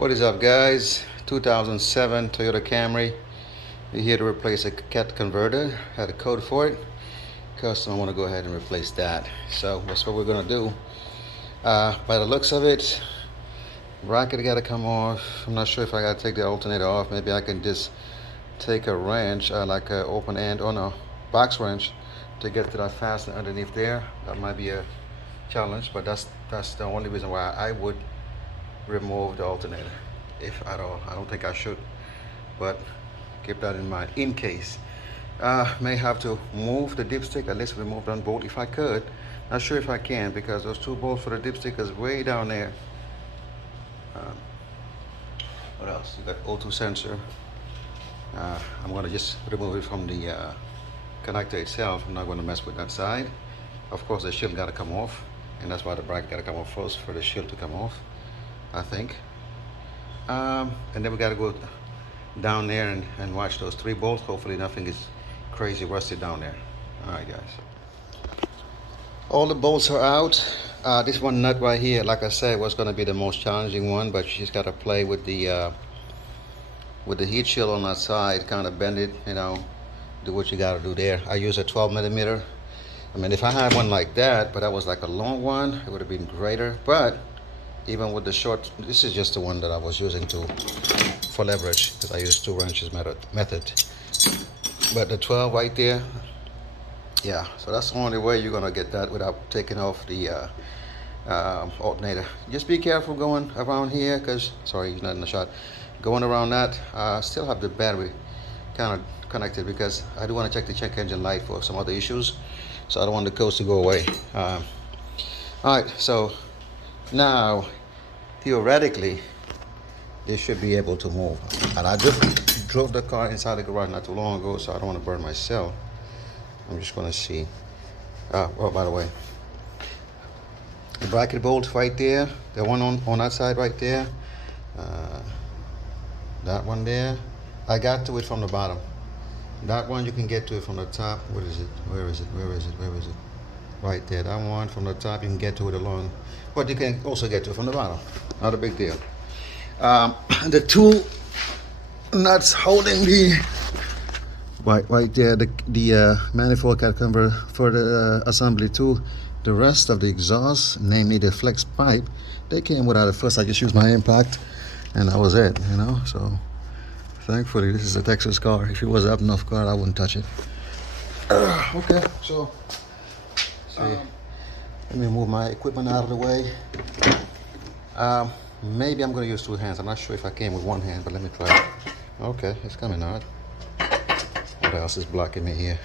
What is up, guys? 2007 Toyota Camry. We're here to replace a cat converter. Had a code for it. Custom, I want to go ahead and replace that. So that's what we're gonna do. By the looks of it, bracket got to come off. I'm not sure if I got to take the alternator off. Maybe I can just take a wrench, like an open end, or no, box wrench, to get to that fastener underneath there. That might be a challenge, but that's the only reason why I would remove the alternator, if at all. I don't think I should, but keep that in mind in case. May have to move the dipstick, at least remove one bolt if I could. Not sure if I can, because those two bolts for the dipstick is way down there. What else? You got O2 sensor. I'm gonna just remove it from the connector itself. I'm not gonna mess with that side. Of course, the shield gotta come off, and that's why the bracket gotta come off first, for the shield to come off, I think. And then we gotta go down there and watch those three bolts. Hopefully nothing is crazy rusted down there. All right, guys. All the bolts are out. This one nut right here, like I said, was gonna be the most challenging one, but you just gotta play with the heat shield on that side, kind of bend it, do what you gotta do there. I use a 12 millimeter. I mean, if I had one like that, but that was like a long one, it would have been greater. But even with the short, this is just the one that I was using for leverage, because I use 2 wrenches method. But the 12 right there, yeah, so that's the only way you're gonna get that without taking off the alternator. Just be careful going around here, because, sorry, he's not in the shot. Going around that, still have the battery kind of connected, because I do want to check the check engine light for some other issues, so I don't want the codes to go away. All right, so now theoretically this should be able to move, and I just drove the car inside the garage not too long ago, so I don't want to burn myself. I'm just going to see. Oh, by the way, the bracket bolt right there, the one on that side right there, that one there, I got to it from the bottom. That one you can get to it from the top. What is it? Where is it? Where is it? Where is it? Right there. That one from the top, you can get to it along, but you can also get to it from the bottom. Not a big deal. The two nuts holding the right there, the manifold cat converter for the assembly to the rest of the exhaust, namely the flex pipe, they came without it. First I just used my impact, and that was it, so thankfully this is a Texas car. If it was an up north car, I wouldn't touch it. Okay, so let me move my equipment out of the way. Maybe I'm going to use 2 hands. I'm not sure if I can with 1 hand, but let me try it. Okay, it's coming out. What else is blocking me here?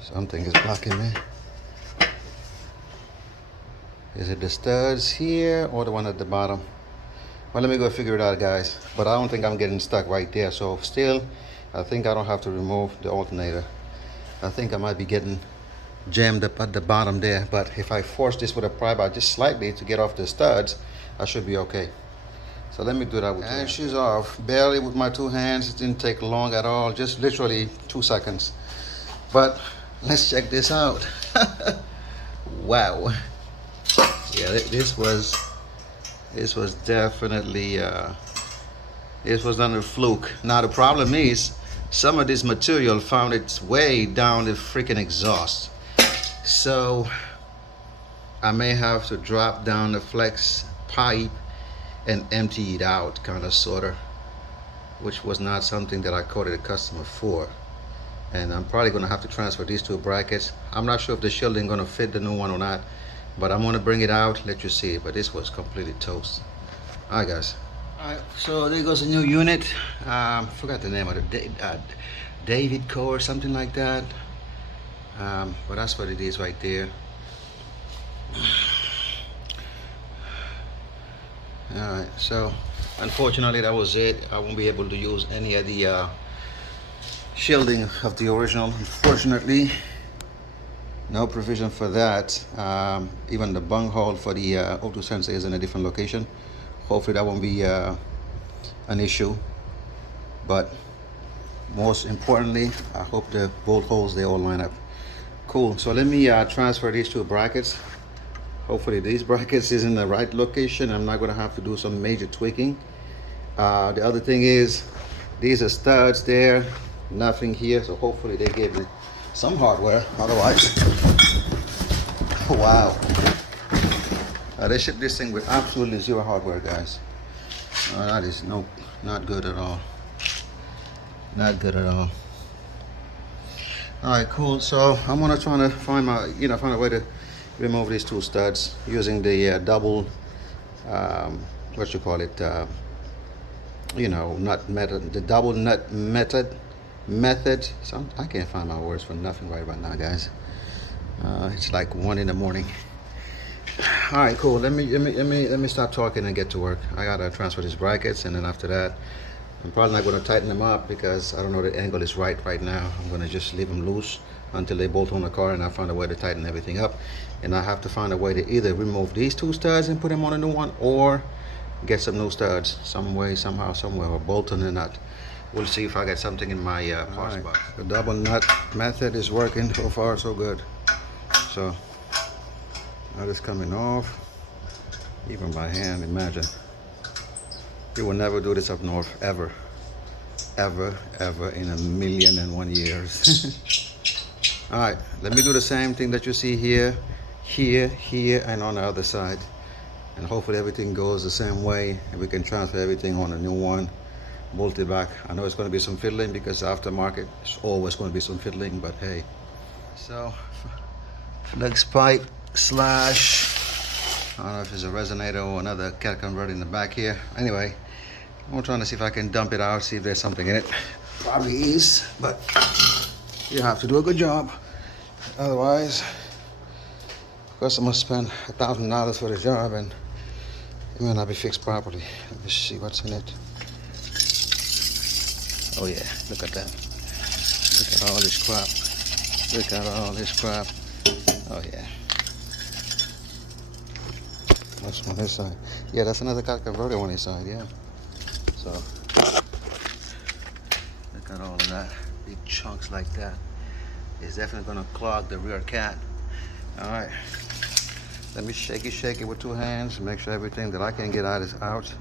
Something is blocking me. Is it the studs here or the one at the bottom? Well, let me go figure it out, guys. But I don't think I'm getting stuck right there. So still, I think I don't have to remove the alternator. I think I might be getting jammed up at the bottom there. But if I force this with a pry bar just slightly to get off the studs, I should be okay. So let me do that with 2 hands. And she's off. Barely with my 2 hands. It didn't take long at all. Just literally 2 seconds. But let's check this out. Wow. Yeah, this was definitely this was not a fluke. Now the problem is, some of this material found its way down the freaking exhaust, so I may have to drop down the flex pipe and empty it out, kind of sorta, which was not something that I quoted a customer for. And I'm probably gonna have to transfer these 2 brackets. I'm not sure if the shielding gonna fit the new one or not, but I'm gonna bring it out, let you see it. But this was completely toast. All right, guys. All right, so there goes a new unit. Forgot the name of it, David Co or something like that. But that's what it is right there. All right, so unfortunately that was it. I won't be able to use any of the shielding of the original, unfortunately. No provision for that. Even the bung hole for the O2 sensor is in a different location. Hopefully that won't be an issue. But most importantly, I hope the bolt holes, they all line up. Cool. So let me transfer these 2 brackets. Hopefully these brackets is in the right location. I'm not going to have to do some major tweaking. The other thing is these are studs there, nothing here, so hopefully they gave me some hardware. Otherwise, wow, they shipped this thing with absolutely zero hardware, guys. That is not good at all. Not good at all. All right, cool. So I'm gonna try to find a way to remove these two studs using the double, what you call it, nut method, the double nut method. So I can't find my words for nothing right now, guys. It's like 1 in the morning. All right, cool. Let me stop talking and get to work. I gotta transfer these brackets, and then after that, I'm probably not gonna tighten them up because I don't know the angle is right now. I'm gonna just leave them loose until they bolt on the car, and I find a way to tighten everything up. And I have to find a way to either remove these two studs and put them on a new one, or get some new studs some way, somehow, somewhere, or bolt on the nut. We'll see if I get something in my parts box. The double nut method is working so far, so good. So that is coming off, even by hand. Imagine. You will never do this up north, ever in 1,000,001 years. All right, let me do the same thing that you see here, and on the other side, and hopefully everything goes the same way, and we can transfer everything on a new one, bolt it back. I know it's going to be some fiddling because aftermarket is always going to be some fiddling, but hey. So flex pipe slash, I don't know if it's a resonator or another cat converter in the back here. Anyway, I'm trying to see if I can dump it out, see if there's something in it. Probably is, but you have to do a good job. Otherwise, customer spend $1,000 for the job and it may not be fixed properly. Let me see what's in it. Oh yeah, look at that. Look at all this crap. Look at all this crap. Oh yeah. That's on this side. Yeah, that's another cat converter on this side, yeah. So, look at all of that. Big chunks like that. It's definitely gonna clog the rear cat. All right. Let me shake it with 2 hands, make sure everything that I can get out is out.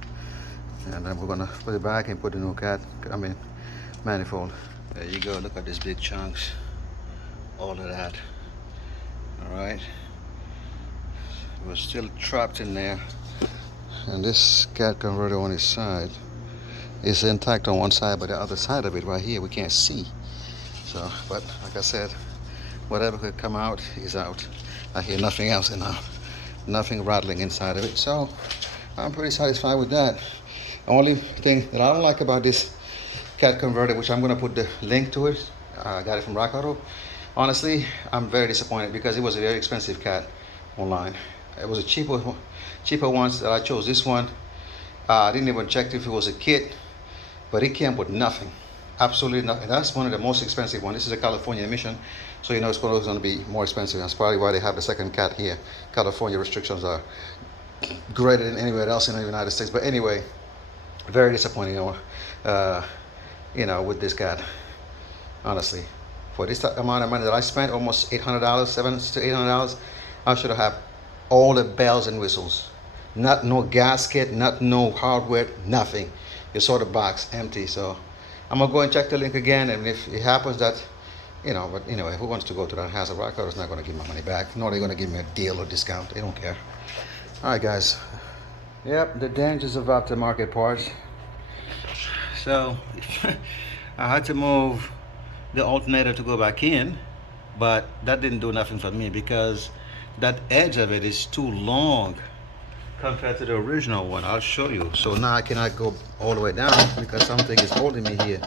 And then we're gonna put it back and put the new manifold. There you go, look at these big chunks. All of that. All right. It was still trapped in there. And this cat converter on its side is intact on one side, but the other side of it right here, we can't see. So, but like I said, whatever could come out is out. I hear nothing else in now. Nothing rattling inside of it. So, I'm pretty satisfied with that. The only thing that I don't like about this cat converter, which I'm gonna put the link to it, I got it from Rock Auto. Honestly, I'm very disappointed because it was a very expensive cat online. It was a cheaper ones that I chose. This one, I didn't even check if it was a kit, but it came with nothing, absolutely nothing. That's one of the most expensive ones. This is a California emission, so you know it's going to be more expensive. That's probably why they have the second cat here. California restrictions are greater than anywhere else in the United States. But anyway, very disappointing, with this cat. Honestly, for this amount of money that I spent, almost $800, $700 to $800, I should have all the bells and whistles. Not no gasket, not no hardware, nothing. You saw the box empty. So I'm gonna go and check the link again, and if it happens that, but anyway, who wants to go to that hassle? Rock Auto is not gonna give my money back. No, they're gonna give me a deal or discount. They don't care. All right, guys. Yep, the dangers of aftermarket parts. So I had to move the alternator to go back in, but that didn't do nothing for me because that edge of it is too long compared to the original one. I'll show you. So now I cannot go all the way down because something is holding me here,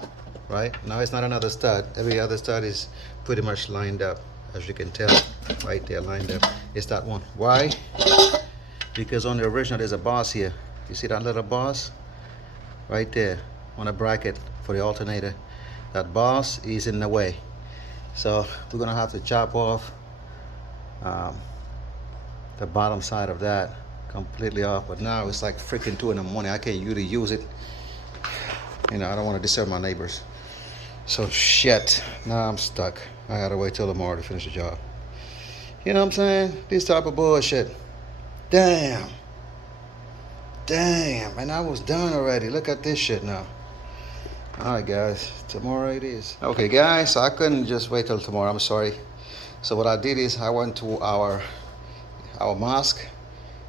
right? Now it's not another stud. Every other stud is pretty much lined up, as you can tell, right there lined up. It's that one. Why? Because on the original there's a boss here. You see that little boss? Right there on a bracket for the alternator. That boss is in the way. So we're gonna have to chop off the bottom side of that completely off. But now it's like freaking 2 in the morning. I can't really use it. I don't want to disturb my neighbors. So shit, now I'm stuck. I gotta wait till tomorrow to finish the job. You know what I'm saying? This type of bullshit. Damn. Damn, and I was done already. Look at this shit now. Alright guys, tomorrow it is. Okay guys, I couldn't just wait till tomorrow, I'm sorry. So what I did is I went to our mosque,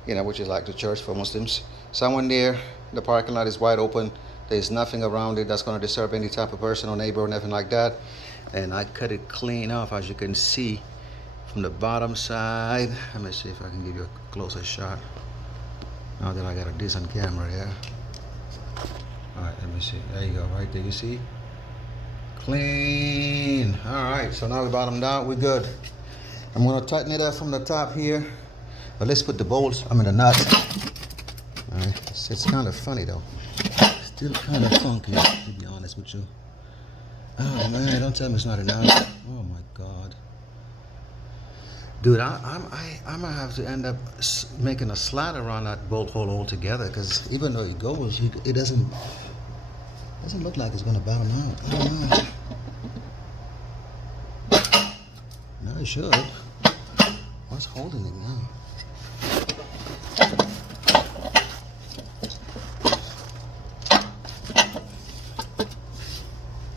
you know, which is like the church for Muslims. So I went there, the parking lot is wide open. There's nothing around it that's gonna disturb any type of person or neighbor or nothing like that. And I cut it clean off, as you can see, from the bottom side. Let me see if I can give you a closer shot. Now that I got a decent camera here. Alright, let me see. There you go, right there, you see? Clean. Alright, so now we bottomed out, we're good. I'm gonna tighten it up from the top here. But let's put the bolts, the nuts. Alright, it's kind of funny though. Still kind of funky, to be honest with you. Oh man, don't tell me it's not enough. Oh my god. Dude, I might have to end up making a slot around that bolt hole altogether, because even though it goes, it doesn't look like it's gonna bottom out. I don't know. No, it should. What's holding it now?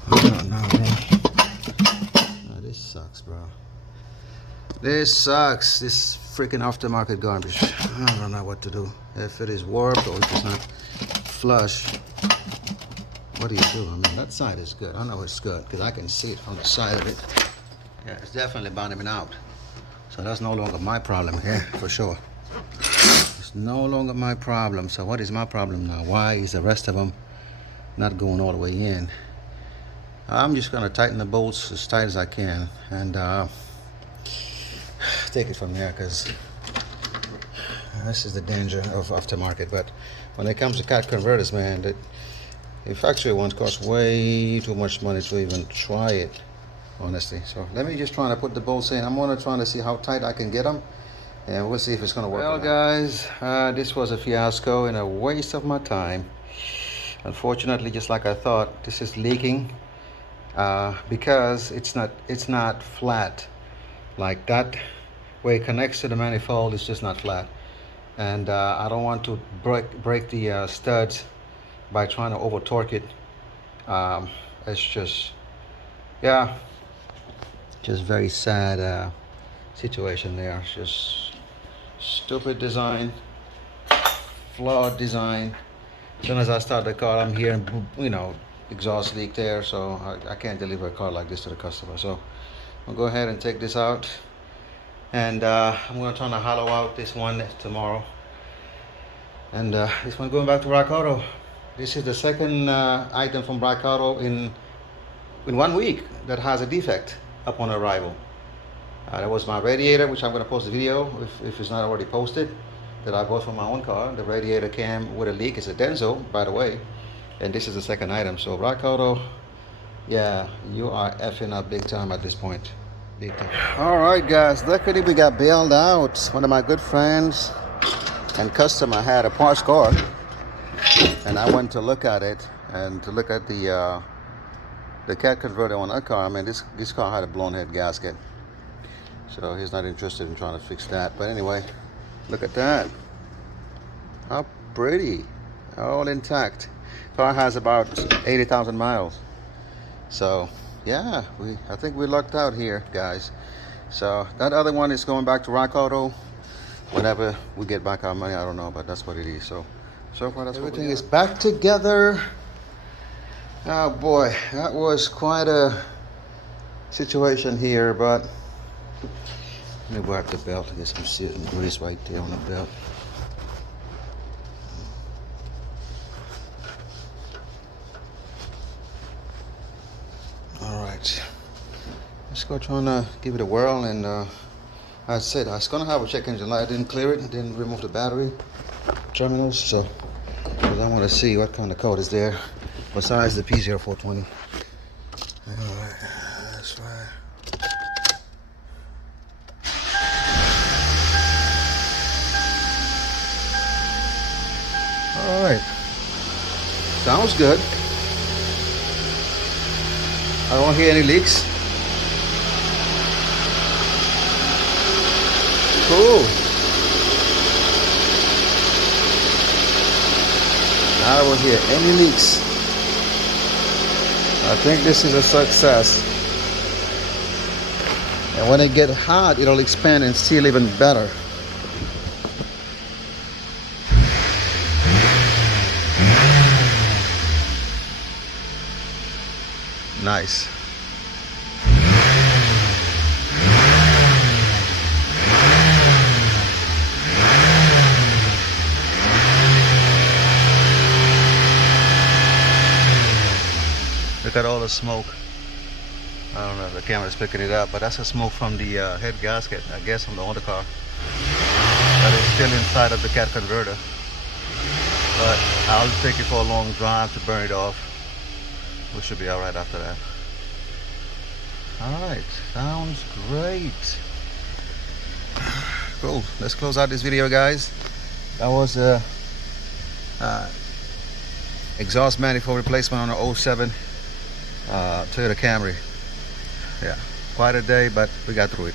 I don't know, bro. Oh, this sucks, bro. This sucks. This freaking aftermarket garbage. I don't know what to do. If it is warped or if it's not flush, what do you do? I mean, that side is good. I know it's good because I can see it from the side of it. Yeah, it's definitely bottoming out. So that's no longer my problem here, for sure. It's no longer my problem. So what is my problem now? Why is the rest of them not going all the way in? I'm just gonna tighten the bolts as tight as I can and take it from there, because this is the danger of aftermarket. But when it comes to cat converters, man, the factory ones cost way too much money to even try it, honestly. So let me just try to put the bolts in. I'm gonna try to see how tight I can get them, and we'll see if it's gonna work. Well guys, this was a fiasco and a waste of my time. Unfortunately, just like I thought, this is leaking because it's not flat like that. Where it connects to the manifold, it's just not flat, and I don't want to break the studs by trying to over torque it. It's just, yeah, just very sad situation there. It's just stupid design, flawed design. As soon as I start the car, I'm hearing, you know, exhaust leak there, so I can't deliver a car like this to the customer. So I'll go ahead and take this out, and I'm going to try to hollow out this one tomorrow, and this one going back to Rock Auto. This is the second item from Rock Auto in 1 week that has a defect upon arrival. That was my radiator, which I'm going to post a video if it's not already posted, that I bought for my own car. The radiator came with a leak. It's a Denso, by the way, and this is the second item. So Rock Auto, yeah, you are effing up big time at this point. Big time. All right, guys, luckily we got bailed out. One of my good friends and customer had a parts car, and I went to look at it and to look at the cat converter on that car. I mean, this car had a blown head gasket, so he's not interested in trying to fix that. But anyway, look at that. How pretty. All intact. Car has about 80,000 miles. So yeah, I think we lucked out here, guys. So that other one is going back to Rock Auto whenever we get back our money. I don't know, but that's what it is. So far that's everything is back together. Oh boy, that was quite a situation here, but let me wipe the belt. I guess I'm sitting grease right there on the belt. Alright, let's go try to give it a whirl, and I said I was gonna have a check engine light. I didn't clear it, didn't remove the battery terminals, so because I want to see what kind of code is there besides the P0420. Alright, that's right. Alright, sounds good. I don't hear any leaks. Cool. I don't hear any leaks. I think this is a success. And when it gets hot, it'll expand and seal even better. Nice. Look at all the smoke. I don't know if the camera's picking it up, but that's the smoke from the head gasket, I guess, from the undercar. That is still inside of the cat converter. But I'll take it for a long drive to burn it off. We should be alright after that. Alright, sounds great. Cool, let's close out this video, guys. That was a exhaust manifold replacement on an 07 Toyota Camry. Yeah, quite a day, but we got through it.